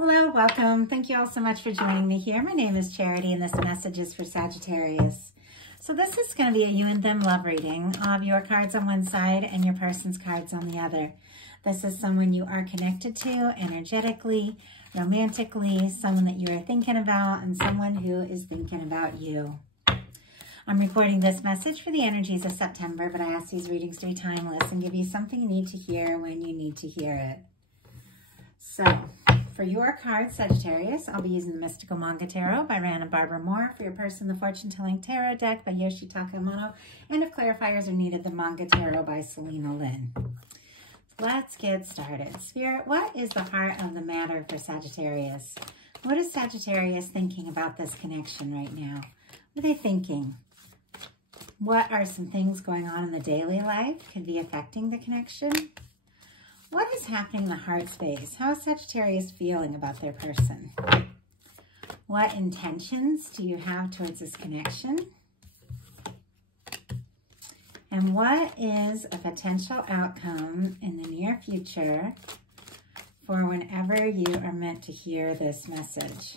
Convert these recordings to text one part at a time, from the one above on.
Hello, welcome. Thank you all so much for joining me here. My name is Charity and this message is for Sagittarius. So this is going to be a you and them love reading of your cards on one side and your person's cards on the other. This is someone you are connected to energetically, romantically, someone that you are thinking about, and someone who is thinking about you. I'm recording this message for the energies of September, but I ask these readings to be timeless and give you something you need to hear when you need to hear it. So, for your card, Sagittarius, I'll be using the Mystical Manga Tarot by Rand and Barbara Moore. For your person, the Fortune Telling Tarot deck by Yoshitaka Amano. And if clarifiers are needed, the Manga Tarot by Selena Lynn. Let's get started. Spirit, what is the heart of the matter for Sagittarius? What is Sagittarius thinking about this connection right now? What are they thinking? What are some things going on in the daily life could be affecting the connection? What is happening in the heart space? How is Sagittarius feeling about their person? What intentions do you have towards this connection? And what is a potential outcome in the near future for whenever you are meant to hear this message?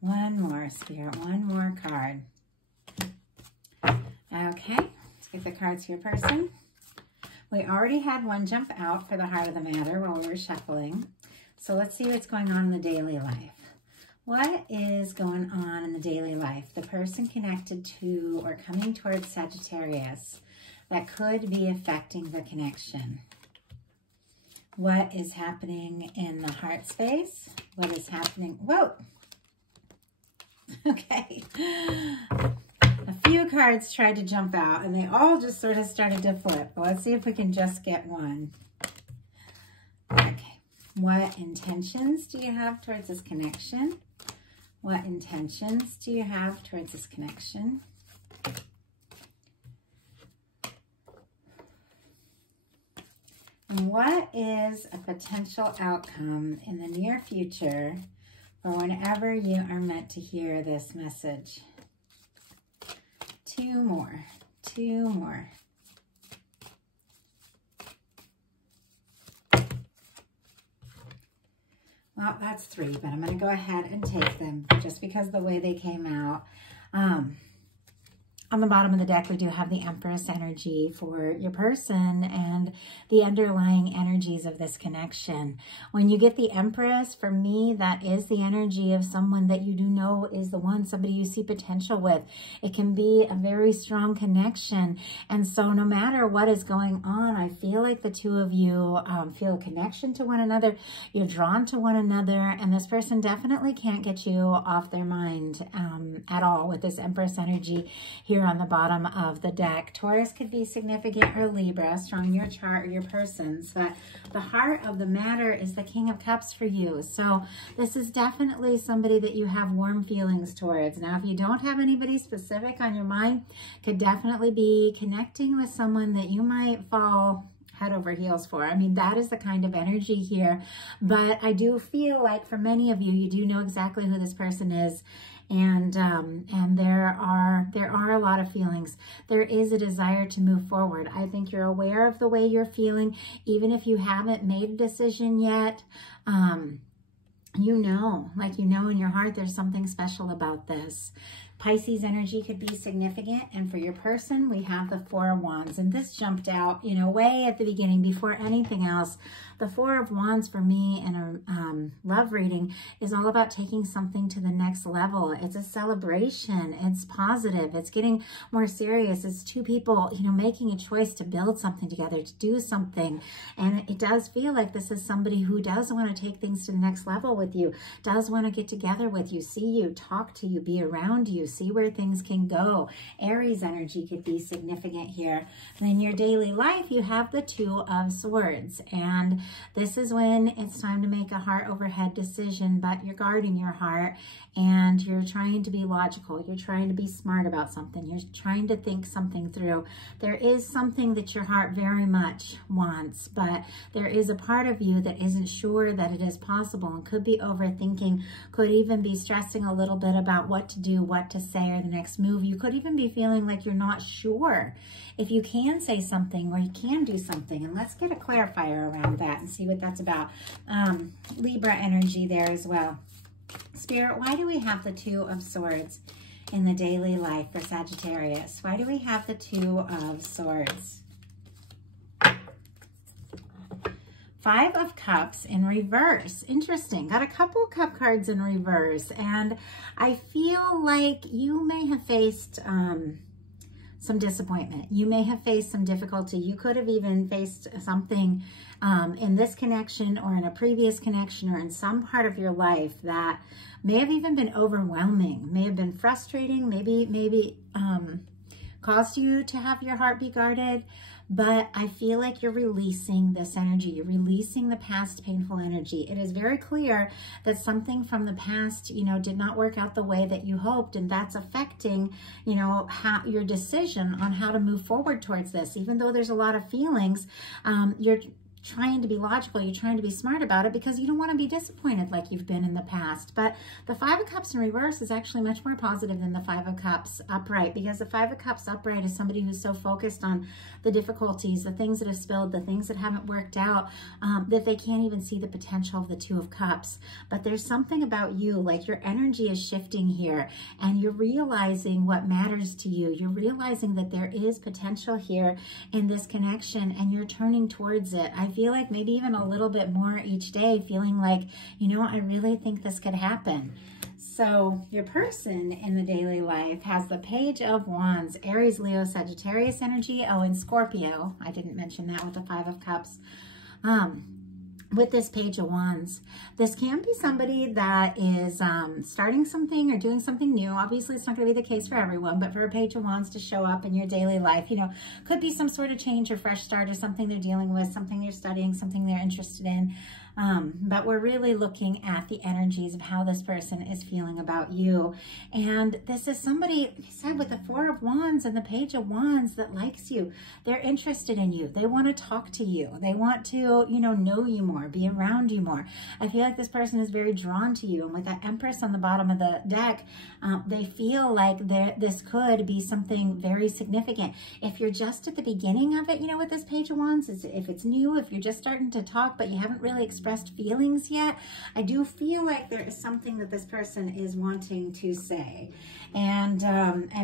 One more, Spirit, one more card. Okay, let's get the cards for your person. We already had one jump out for the heart of the matter while we were shuffling. So let's see what's going on in the daily life. What is going on in the daily life? The person connected to or coming towards Sagittarius that could be affecting the connection. What is happening in the heart space? What is happening? Whoa! Okay. A few cards tried to jump out and they all just sort of started to flip. But let's see if we can just get one. Okay. What intentions do you have towards this connection? What intentions do you have towards this connection? And what is a potential outcome in the near future for whenever you are meant to hear this message? Two more. Well, that's three, but I'm going to go ahead and take them just because of the way they came out. On the bottom of the deck, we do have the Empress energy for your person and the underlying energies of this connection. When you get the Empress, for me, that is the energy of someone that you do know is the one, somebody you see potential with. It can be a very strong connection. And so no matter what is going on, I feel like the two of you feel a connection to one another. You're drawn to one another, and this person definitely can't get you off their mind at all with this Empress energy here on the bottom of the deck. Taurus could be significant, or Libra, strong in your chart or your person's, but the heart of the matter is the King of Cups for you. So this is definitely somebody that you have warm feelings towards. Now, if you don't have anybody specific on your mind, could definitely be connecting with someone that you might fall head over heels for. I mean, that is the kind of energy here. But I do feel like for many of you, you do know exactly who this person is. And there are a lot of feelings. There is a desire to move forward. I think you're aware of the way you're feeling, even if you haven't made a decision yet. You know in your heart there's something special about this. Pisces energy could be significant, and for your person, we have the Four of Wands, and this jumped out, way at the beginning before anything else. The Four of Wands for me in a love reading is all about taking something to the next level. It's a celebration. It's positive. It's getting more serious. It's two people, making a choice to build something together, to do something, and it does feel like this is somebody who does want to take things to the next level with you, does want to get together with you, see you, talk to you, be around you, see where things can go. Aries energy could be significant here. And in your daily life, you have the Two of Swords. And this is when it's time to make a heart over head decision, but you're guarding your heart and you're trying to be logical. You're trying to be smart about something. You're trying to think something through. There is something that your heart very much wants, but there is a part of you that isn't sure that it is possible and could be overthinking, could even be stressing a little bit about what to do, what to say, or the next move. You could even be feeling like you're not sure if you can say something or you can do something. And let's get a clarifier around that and see what that's about. Libra Libra energy there as well. Spirit, why do we have the Two of Swords in the daily life for Sagittarius? Why do we have the Two of Swords? Five of Cups in reverse. Interesting. Got a couple cup cards in reverse. And I feel like you may have faced some disappointment. You may have faced some difficulty. You could have even faced something in this connection or in a previous connection or in some part of your life that may have even been overwhelming, may have been frustrating, maybe caused you to have your heart be guarded. But I feel like you're releasing this energy. You're releasing the past painful energy. It is very clear that something from the past, you know, did not work out the way that you hoped. And that's affecting, you know, how your decision on how to move forward towards this. Even though there's a lot of feelings, you're trying to be logical, you're trying to be smart about it because you don't want to be disappointed like you've been in the past. But the Five of Cups in reverse is actually much more positive than the Five of Cups upright, because the Five of Cups upright is somebody who's so focused on the difficulties, the things that have spilled, the things that haven't worked out, that they can't even see the potential of the Two of Cups. But there's something about you, like your energy is shifting here and you're realizing what matters to you. You're realizing that there is potential here in this connection and you're turning towards it. I feel like maybe even a little bit more each day, feeling like, you know, I really think this could happen. So your person in the daily life has the Page of Wands, Aries, Leo, Sagittarius energy. Oh, and Scorpio. I didn't mention that with the Five of Cups. With this Page of Wands, this can be somebody that is starting something or doing something new. Obviously, it's not going to be the case for everyone, but for a Page of Wands to show up in your daily life, you know, could be some sort of change or fresh start or something they're dealing with, something they're studying, something they're interested in. But we're really looking at the energies of how this person is feeling about you. And this is somebody, like I said, with the Four of Wands and the Page of Wands that likes you. They're interested in you. They want to talk to you. They want to, you know you more, be around you more. I feel like this person is very drawn to you. And with that Empress on the bottom of the deck, they feel like this could be something very significant. If you're just at the beginning of it, you know, with this Page of Wands, if it's new, if you're just starting to talk, but you haven't really expressed feelings yet, I do feel like there is something that this person is wanting to say. And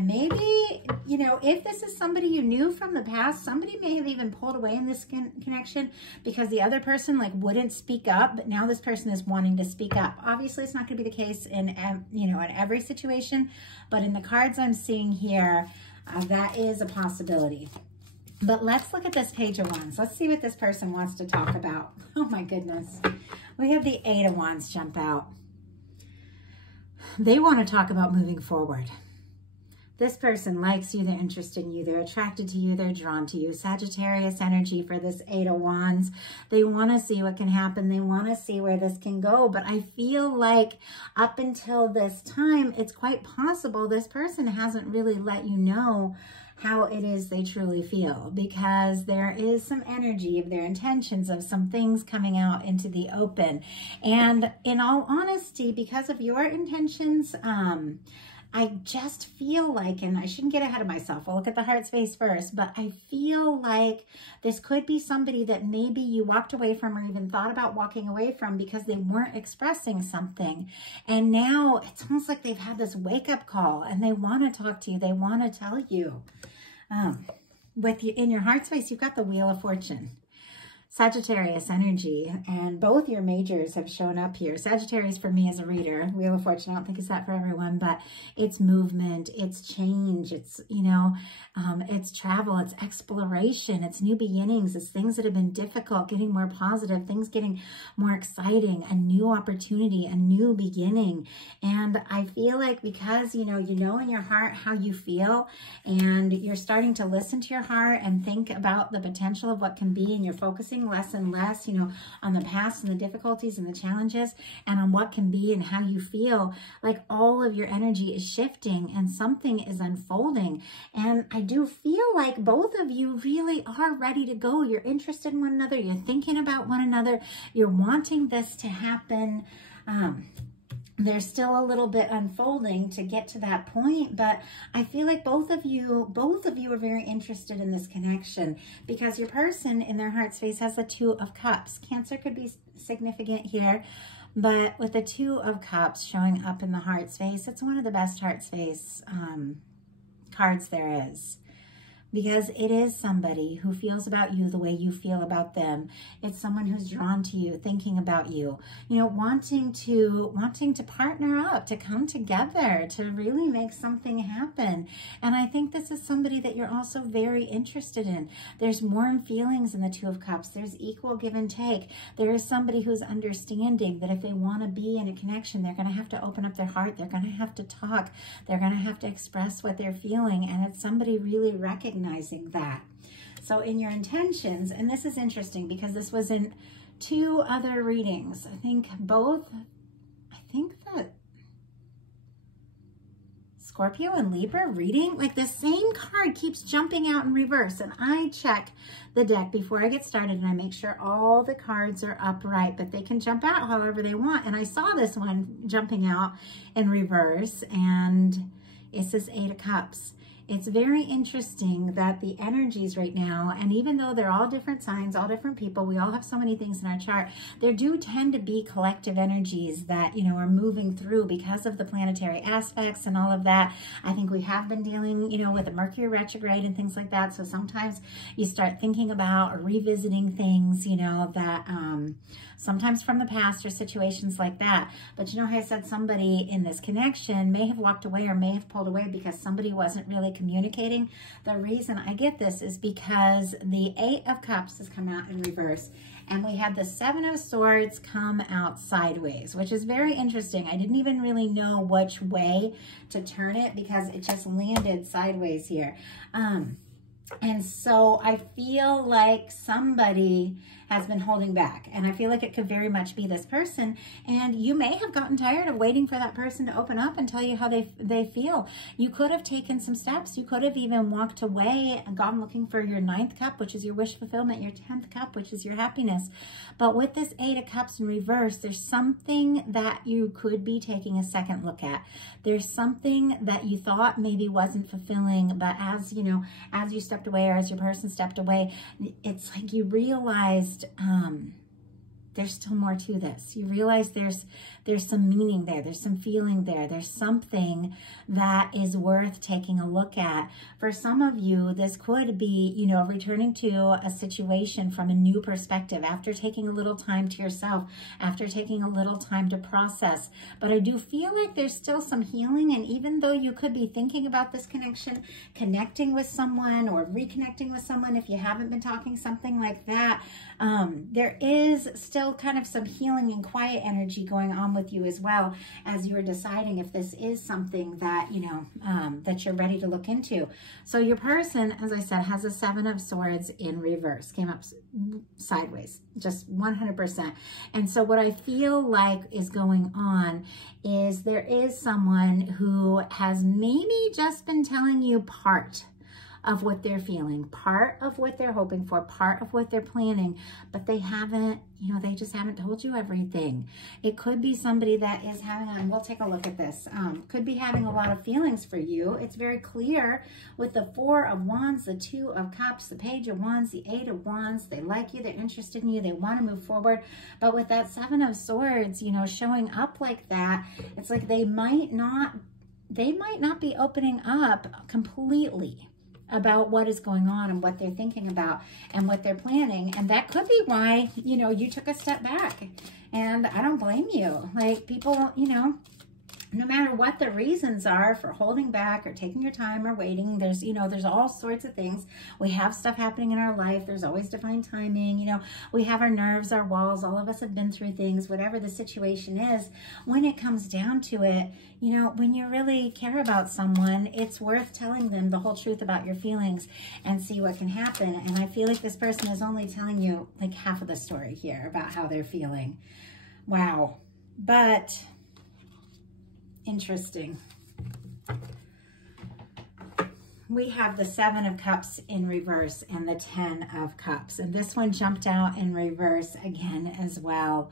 maybe, you know, if this is somebody you knew from the past, somebody may have even pulled away in this connection because the other person like wouldn't speak up, but now this person is wanting to speak up. Obviously, it's not going to be the case in, you know, in every situation, but in the cards I'm seeing here, that is a possibility. But let's look at this Page of Wands. Let's see what this person wants to talk about. Oh my goodness. We have the Eight of Wands jump out. They want to talk about moving forward. This person likes you, they're interested in you, they're attracted to you, they're drawn to you. Sagittarius energy for this Eight of Wands. They want to see what can happen. They want to see where this can go. But I feel like up until this time, it's quite possible this person hasn't really let you know how it is they truly feel, because there is some energy of their intentions, of some things coming out into the open. And in all honesty, because of your intentions, I just feel like, and I shouldn't get ahead of myself, I'll look at the heart space first, but I feel like this could be somebody that maybe you walked away from or even thought about walking away from because they weren't expressing something. And now it's almost like they've had this wake-up call and they want to talk to you. They want to tell you. With you in your heart space, you've got the Wheel of Fortune. Sagittarius energy, and both your majors have shown up here. Sagittarius for me as a reader, Wheel of Fortune, I don't think it's that for everyone, but it's movement, it's change, it's, you know, it's travel, it's exploration, it's new beginnings, it's things that have been difficult, getting more positive, things getting more exciting, a new opportunity, a new beginning. And I feel like because, you know in your heart how you feel, and you're starting to listen to your heart and think about the potential of what can be, and you're focusing less and less, you know, on the past and the difficulties and the challenges and on what can be and how you feel, like all of your energy is shifting and something is unfolding. And I do feel like both of you really are ready to go. You're interested in one another. You're thinking about one another. You're wanting this to happen. There's still a little bit unfolding to get to that point, but I feel like both of you are very interested in this connection, because your person in their heart space has the Two of Cups. Cancer could be significant here, But with the Two of Cups showing up in the heart space, it's one of the best heart space cards there is. Because it is somebody who feels about you the way you feel about them. It's someone who's drawn to you, thinking about you, you know, wanting to partner up, to come together, to really make something happen. And I think this is somebody that you're also very interested in. There's warm feelings in the Two of Cups. There's equal give and take. There is somebody who's understanding that if they want to be in a connection, they're going to have to open up their heart. They're going to have to talk. They're going to have to express what they're feeling. And it's somebody really recognizing that. So in your intentions, and this is interesting because this was in 2 other readings. I think that Scorpio and Libra reading, like the same card keeps jumping out in reverse. And I check the deck before I get started and I make sure all the cards are upright, but they can jump out however they want. And I saw this one jumping out in reverse, and it's this 8 of Cups. It's very interesting that the energies right now, and even though they're all different signs, all different people, we all have so many things in our chart, there do tend to be collective energies that, you know, are moving through because of the planetary aspects and all of that. I think we have been dealing, you know, with a Mercury retrograde and things like that. So sometimes you start thinking about or revisiting things, you know, that sometimes from the past or situations like that. But you know how I said somebody in this connection may have walked away or may have pulled away because somebody wasn't really communicating. The reason I get this is because the 8 of Cups has come out in reverse, and we had the 7 of Swords come out sideways, which is very interesting. I didn't even really know which way to turn it because it just landed sideways here. And so I feel like somebody has been holding back, and I feel like it could very much be this person, and you may have gotten tired of waiting for that person to open up and tell you how they feel. You could have taken some steps. You could have even walked away and gone looking for your 9th cup, which is your wish fulfillment, your 10th cup, which is your happiness. But with this 8 of Cups in reverse, there's something that you could be taking a second look at. There's something that you thought maybe wasn't fulfilling, but as you know, as you stepped away or as your person stepped away, it's like you realized there's still more to this. You realize there's some meaning there. There's some feeling there. There's something that is worth taking a look at. For some of you, this could be, you know, returning to a situation from a new perspective after taking a little time to yourself, after taking a little time to process. But I do feel like there's still some healing. And even though you could be thinking about this connection, connecting with someone or reconnecting with someone, if you haven't been talking, something like that, there is still kind of some healing and quiet energy going on with you as well as you're deciding if this is something that, you know, that you're ready to look into. So your person, as I said, has a 7 of Swords in reverse, came up sideways, just 100%. And so what I feel like is going on is there is someone who has maybe just been telling you part of what they're feeling, part of what they're hoping for, part of what they're planning, but they haven't, you know, they just haven't told you everything. It could be somebody that is having, and we'll take a look at this, could be having a lot of feelings for you. It's very clear with the 4 of Wands, the 2 of Cups, the Page of Wands, the 8 of Wands. They like you, they're interested in you, they want to move forward. But with that 7 of Swords, you know, showing up like that, it's like they might not be opening up completely about what is going on and what they're thinking about and what they're planning. And that could be why, you know, you took a step back. And I don't blame you. Like, people, you know, no matter what the reasons are for holding back or taking your time or waiting, there's, you know, there's all sorts of things. We have stuff happening in our life. There's always divine timing. You know, we have our nerves, our walls. All of us have been through things, whatever the situation is. When it comes down to it, you know, when you really care about someone, it's worth telling them the whole truth about your feelings and see what can happen. And I feel like this person is only telling you like half of the story here about how they're feeling. Wow. But interesting. we have the 7 of Cups in reverse and the 10 of Cups. And this one jumped out in reverse again as well.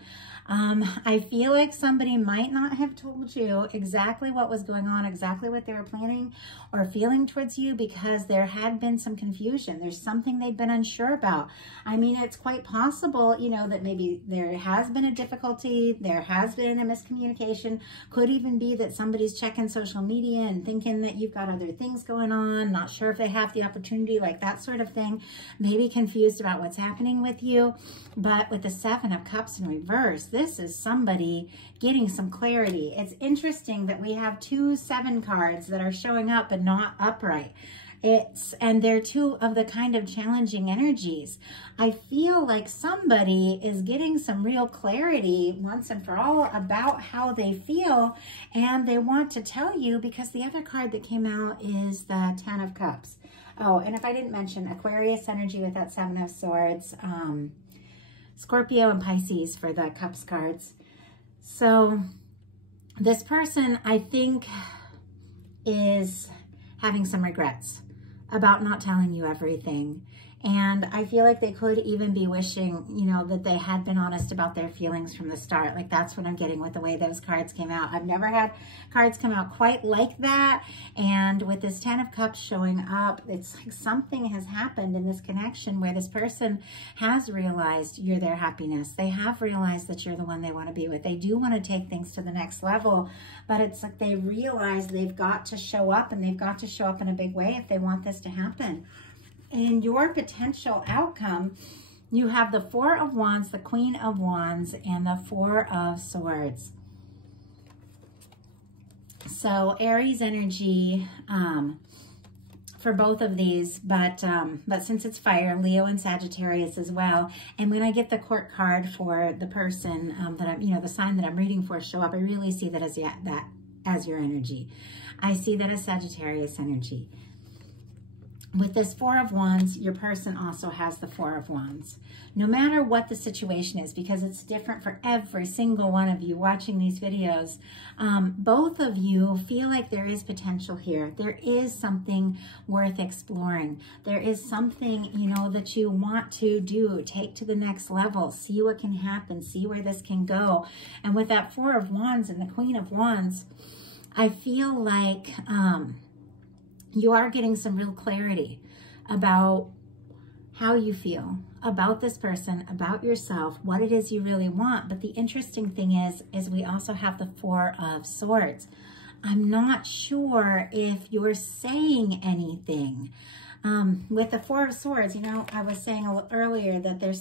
I feel like somebody might not have told you exactly what was going on, exactly what they were planning or feeling towards you, because there had been some confusion. There's something they'd been unsure about. I mean, it's quite possible, you know, that maybe there has been a difficulty, there has been a miscommunication. Could even be that somebody's checking social media and thinking that you've got other things going on, not sure if they have the opportunity, like that sort of thing. Maybe confused about what's happening with you. But with the 7 of Cups in reverse, this is somebody getting some clarity. It's interesting that we have 2 7 cards that are showing up and not upright. And they're 2 of the kind of challenging energies. I feel like somebody is getting some real clarity once and for all about how they feel, and they want to tell you, because the other card that came out is the 10 of Cups. Oh, and if I didn't mention Aquarius energy with that 7 of Swords, Scorpio and Pisces for the Cups cards. So this person, I think, is having some regrets about not telling you everything. And I feel like they could even be wishing, you know, that they had been honest about their feelings from the start. Like, that's what I'm getting with the way those cards came out. I've never had cards come out quite like that. And with this 10 of Cups showing up, it's like something has happened in this connection where this person has realized you're their happiness. They have realized that you're the one they want to be with. They do want to take things to the next level, but it's like they realize they've got to show up, and they've got to show up in a big way if they want this to happen. In your potential outcome, you have the 4 of Wands, the Queen of Wands, and the 4 of Swords. So Aries energy for both of these, but since it's fire, Leo and Sagittarius as well. And when I get the court card for the person that I'm, you know, the sign that I'm reading for show up, I really see that as your energy. I see that as Sagittarius energy. With this 4 of Wands, your person also has the 4 of Wands. No matter what the situation is, because it's different for every single one of you watching these videos, both of you feel like there is potential here. There is something worth exploring. There is something, you know, that you want to do, take to the next level, see what can happen, see where this can go. And with that 4 of Wands and the Queen of Wands, I feel like you are getting some real clarity about how you feel about this person, about yourself, what it is you really want. But the interesting thing is we also have the 4 of Swords. I'm not sure if you're saying anything. With the 4 of Swords, you know, I was saying earlier that there's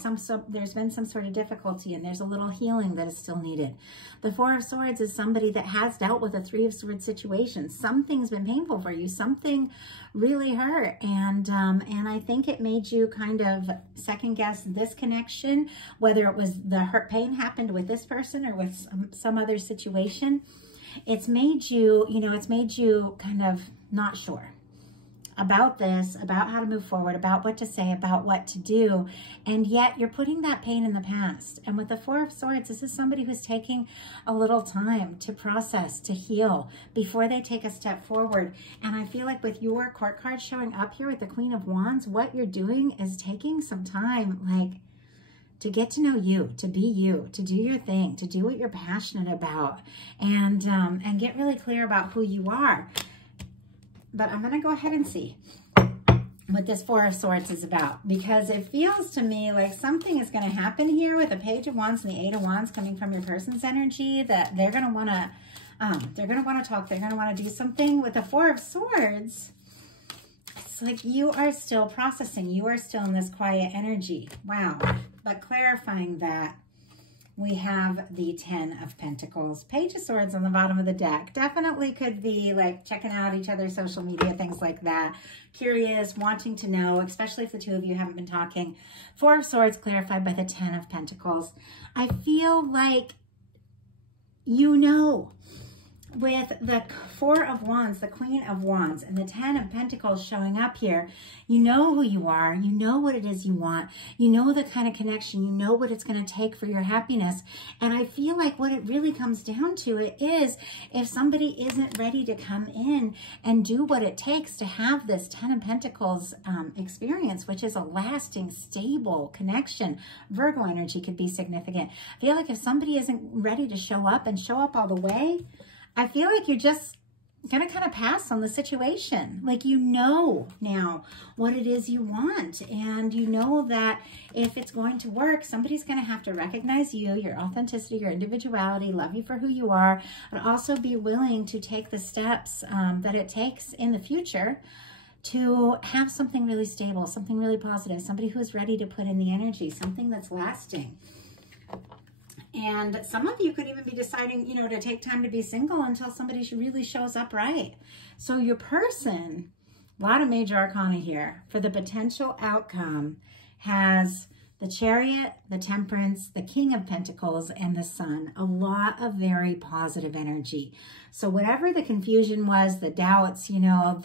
been some sort of difficulty, and there's a little healing that is still needed. The 4 of Swords is somebody that has dealt with a 3 of Swords situation. Something's been painful for you. Something really hurt, and I think it made you kind of second guess this connection, whether it was the hurt pain happened with this person or with some other situation. It's made you, you know, it's made you kind of not sure about this, about how to move forward, about what to say, about what to do. And yet you're putting that pain in the past. And with the 4 of Swords, this is somebody who's taking a little time to process, to heal before they take a step forward. And I feel like with your court card showing up here with the Queen of Wands, what you're doing is taking some time, like, to get to know you, to be you, to do your thing, to do what you're passionate about, and get really clear about who you are. But I'm going to go ahead and see what this 4 of Swords is about, because it feels to me like something is going to happen here with the Page of Wands and the 8 of Wands coming from your person's energy, that they're going to want to talk, they're going to want to do something. With the 4 of Swords, it's like you are still processing, you are still in this quiet energy. Wow. But clarifying that, we have the 10 of Pentacles. Page of Swords on the bottom of the deck. Definitely could be like checking out each other's social media, things like that. Curious, wanting to know, especially if the two of you haven't been talking. 4 of Swords clarified by the 10 of Pentacles. I feel like you know with the Four of Wands, the Queen of Wands, and the Ten of Pentacles showing up here, you know who you are. You know what it is you want. You know the kind of connection. You know what it's going to take for your happiness. And I feel like what it really comes down to it is if somebody isn't ready to come in and do what it takes to have this Ten of Pentacles experience, which is a lasting, stable connection. Virgo energy could be significant. I feel like if somebody isn't ready to show up and show up all the way, I feel like you're just going to kind of pass on the situation. Like, you know now what it is you want. And you know that if it's going to work, somebody's going to have to recognize you, your authenticity, your individuality, love you for who you are, but also be willing to take the steps that it takes in the future to have something really stable, something really positive, somebody who's ready to put in the energy, something that's lasting. And some of you could even be deciding, you know, to take time to be single until somebody really shows up right. So your person, a lot of major arcana here, for the potential outcome has the Chariot, the Temperance, the King of Pentacles, and the Sun. A lot of very positive energy. So whatever the confusion was, the doubts, you know,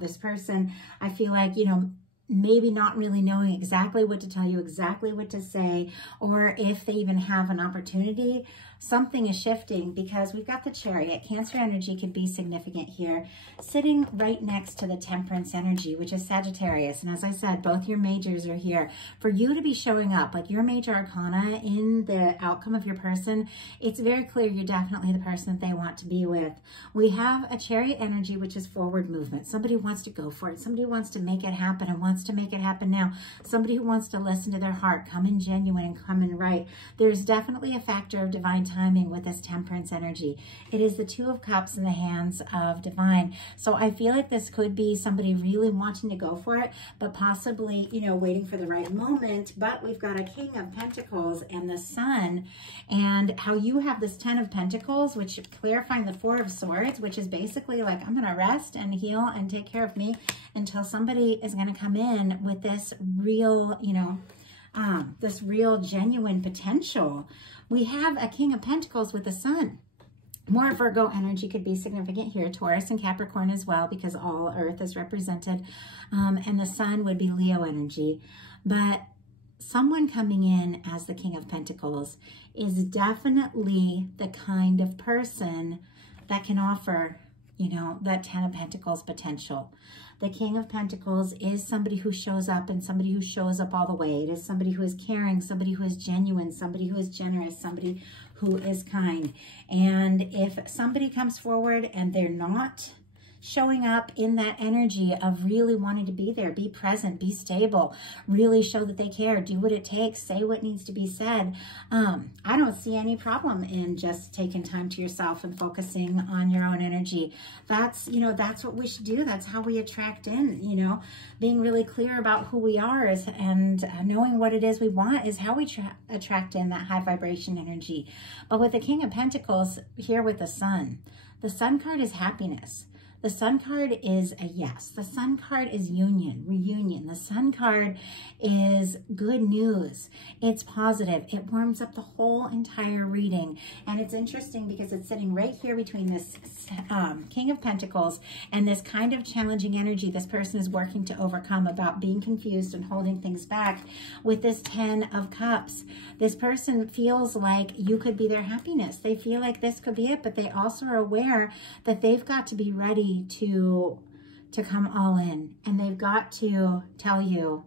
this person, I feel like, you know, maybe not really knowing exactly what to tell you, exactly what to say, or if they even have an opportunity, something is shifting because we've got the Chariot. Cancer energy could be significant here, sitting right next to the Temperance energy, which is Sagittarius. And as I said, both your majors are here. For you to be showing up, like your major arcana in the outcome of your person, it's very clear you're definitely the person that they want to be with. We have a Chariot energy, which is forward movement. Somebody wants to go for it. Somebody wants to make it happen and wants to make it happen now. Somebody who wants to listen to their heart, come in genuine and come in right. There's definitely a factor of divine timing with this Temperance energy. It is the Two of Cups in the hands of divine. So I feel like this could be somebody really wanting to go for it, but possibly, you know, waiting for the right moment. But we've got a King of Pentacles and the Sun, and how you have this Ten of Pentacles, which clarifying the Four of Swords, which is basically like, I'm going to rest and heal and take care of me until somebody is going to come in with this real, you know, this real genuine potential. We have a King of Pentacles with the Sun. More Virgo energy could be significant here. Taurus and Capricorn as well, because all Earth is represented. And the Sun would be Leo energy. But someone coming in as the King of Pentacles is definitely the kind of person that can offer, you know, that Ten of Pentacles potential. The King of Pentacles is somebody who shows up and somebody who shows up all the way. It is somebody who is caring, somebody who is genuine, somebody who is generous, somebody who is kind. And if somebody comes forward and they're not showing up in that energy of really wanting to be there, be present, be stable, really show that they care, do what it takes, say what needs to be said, I don't see any problem in just taking time to yourself and focusing on your own energy. That's, you know, that's what we should do. That's how we attract in, you know, being really clear about who we are is, and knowing what it is we want is how we attract in that high vibration energy. But with the King of Pentacles here with the Sun card is happiness. The Sun card is a yes. The Sun card is union, reunion. The Sun card is good news. It's positive. It warms up the whole entire reading. And it's interesting because it's sitting right here between this King of Pentacles and this kind of challenging energy this person is working to overcome about being confused and holding things back with this Ten of Cups. This person feels like you could be their happiness. They feel like this could be it, but they also are aware that they've got to be ready to come all in, and they've got to tell you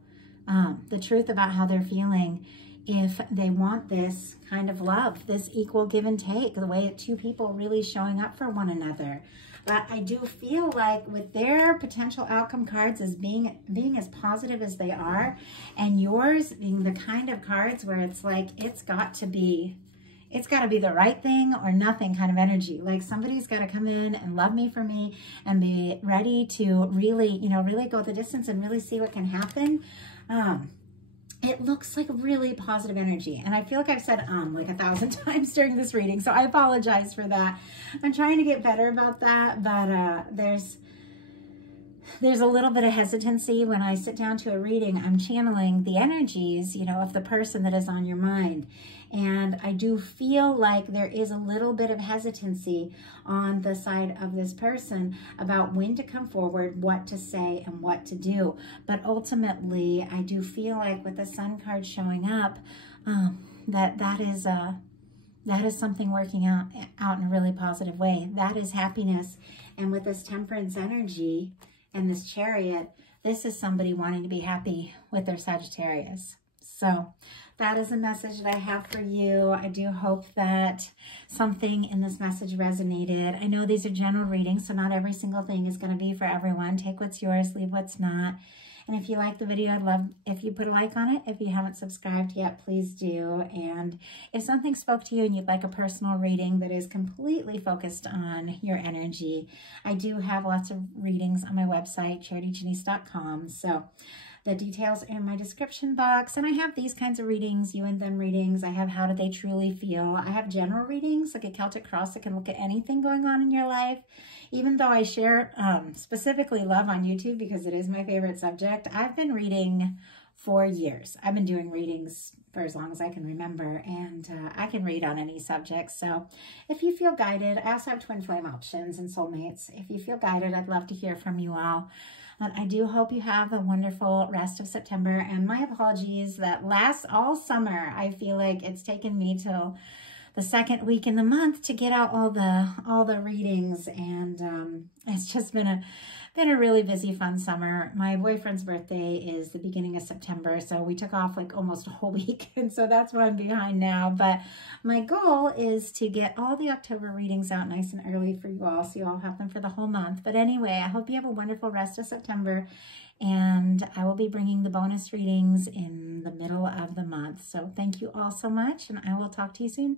the truth about how they're feeling if they want this kind of love, this equal give and take, the way two people really showing up for one another. But I do feel like with their potential outcome cards as being as positive as they are, and yours being the kind of cards where it's like it's got to be the right thing or nothing kind of energy. Like somebody's got to come in and love me for me and be ready to really, you know, really go the distance and really see what can happen. It looks like really positive energy. And I feel like I've said like 1,000 times during this reading, so I apologize for that. I'm trying to get better about that, but there's a little bit of hesitancy when I sit down to a reading. I'm channeling the energies, you know, of the person that is on your mind. And I do feel like there is a little bit of hesitancy on the side of this person about when to come forward, what to say, and what to do. But ultimately, I do feel like with the Sun card showing up, that is something working out in a really positive way. That is happiness. And with this Temperance energy and this Chariot, this is somebody wanting to be happy with their Sagittarius. So that is a message that I have for you. I do hope that something in this message resonated. I know these are general readings, so not every single thing is going to be for everyone. Take what's yours, leave what's not. And if you like the video, I'd love if you put a like on it. If you haven't subscribed yet, please do. And if something spoke to you and you'd like a personal reading that is completely focused on your energy, I do have lots of readings on my website, charityjanice.com. So the details are in my description box. And I have these kinds of readings, you and them readings. I have how do they truly feel. I have general readings, like a Celtic cross that can look at anything going on in your life. Even though I share specifically love on YouTube because it is my favorite subject, I've been reading for years. I've been doing readings for as long as I can remember, and I can read on any subject. So if you feel guided, I also have twin flame options and soulmates. If you feel guided, I'd love to hear from you all. But I do hope you have a wonderful rest of September, and my apologies that lasts all summer. I feel like it's taken me till the second week in the month to get out all the readings, and it's just been a really busy, fun summer. My boyfriend's birthday is the beginning of September, so we took off like almost a whole week, and so that's why I'm behind now. But my goal is to get all the October readings out nice and early for you all, so you all have them for the whole month. But anyway, I hope you have a wonderful rest of September, and I will be bringing the bonus readings in the middle of the month. So thank you all so much, and I will talk to you soon.